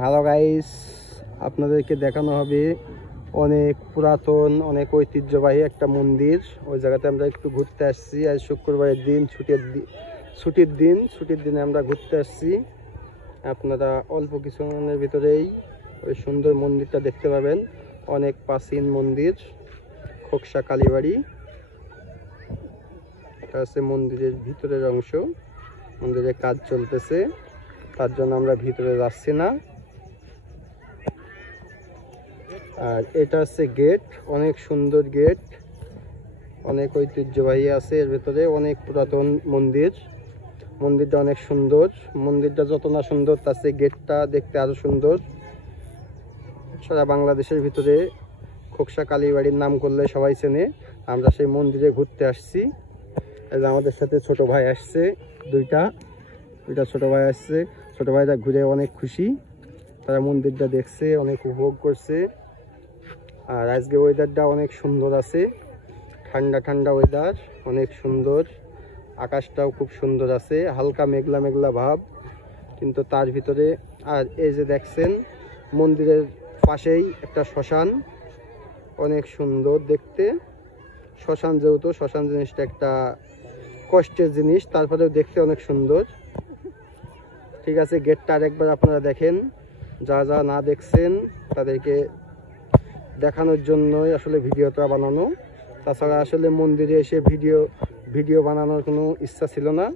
Hello guys, আপনাদেরকে দেখানো হবে অনেক পুরাতন অনেক ঐতিহ্যবাহী একটা মন্দির। ওই জায়গাতে আমরা একটু ঘুরতে আসছি। আজ শুক্রবারের দিন, ছুটির দিনে আমরা ঘুরতে আসছি। আপনারা অল্প কিছুক্ষণের ভিতরেই ওই সুন্দর মন্দিরটা দেখতে পাবেন। অনেক প্রাচীন মন্দির, খোকসা কালীবাড়ি। এটা হচ্ছে মন্দিরের ভিতরের অংশ। মন্দিরের কাজ চলতেছে, তার জন্য আমরা ভিতরে যাচ্ছি না। আর এটা হচ্ছে গেট, অনেক সুন্দর গেট, অনেক ঐতিহ্যবাহী আছে এর ভেতরে। অনেক পুরাতন মন্দির, মন্দিরটা অনেক সুন্দর। মন্দিরটা যত না সুন্দর, তার চেয়ে গেটটা দেখতে আরো সুন্দর। সারা বাংলাদেশের ভিতরে খোকসা কালীবাড়ির নাম করলে সবাই চেনে। আমরা সেই মন্দিরে ঘুরতে আসছি। আমাদের সাথে ছোট ভাই আসছে, দুইটা ছোট ভাই আসছে। ছোট ভাইরা ঘুরে অনেক খুশি, তারা মন্দিরটা দেখছে, অনেক উপভোগ করছে। আর আজকে ওয়েদারটা অনেক সুন্দর আছে, ঠান্ডা ঠান্ডা ওয়েদার, অনেক সুন্দর। আকাশটাও খুব সুন্দর আছে, হালকা মেঘলা মেঘলা ভাব, কিন্তু তার ভিতরে। আর এই যে দেখছেন, মন্দিরের পাশেই একটা শ্মশান, অনেক সুন্দর দেখতে। শ্মশান যেহেতু, শ্মশান জিনিসটা একটা কষ্টের জিনিস, তারপরেও দেখতে অনেক সুন্দর। ঠিক আছে, গেটটা আরেকবার আপনারা দেখেন। যা যা না দেখছেন তাদেরকে দেখানোর জন্যই আসলে ভিডিওটা বানানো। তাছাড়া আসলে মন্দিরে এসে ভিডিও বানানোর কোনো ইচ্ছা ছিল না,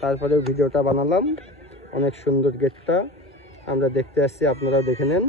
তারপরেও ভিডিওটা বানালাম। অনেক সুন্দর গেটটা আমরা দেখতে আসছি, আপনারাও দেখে নেন।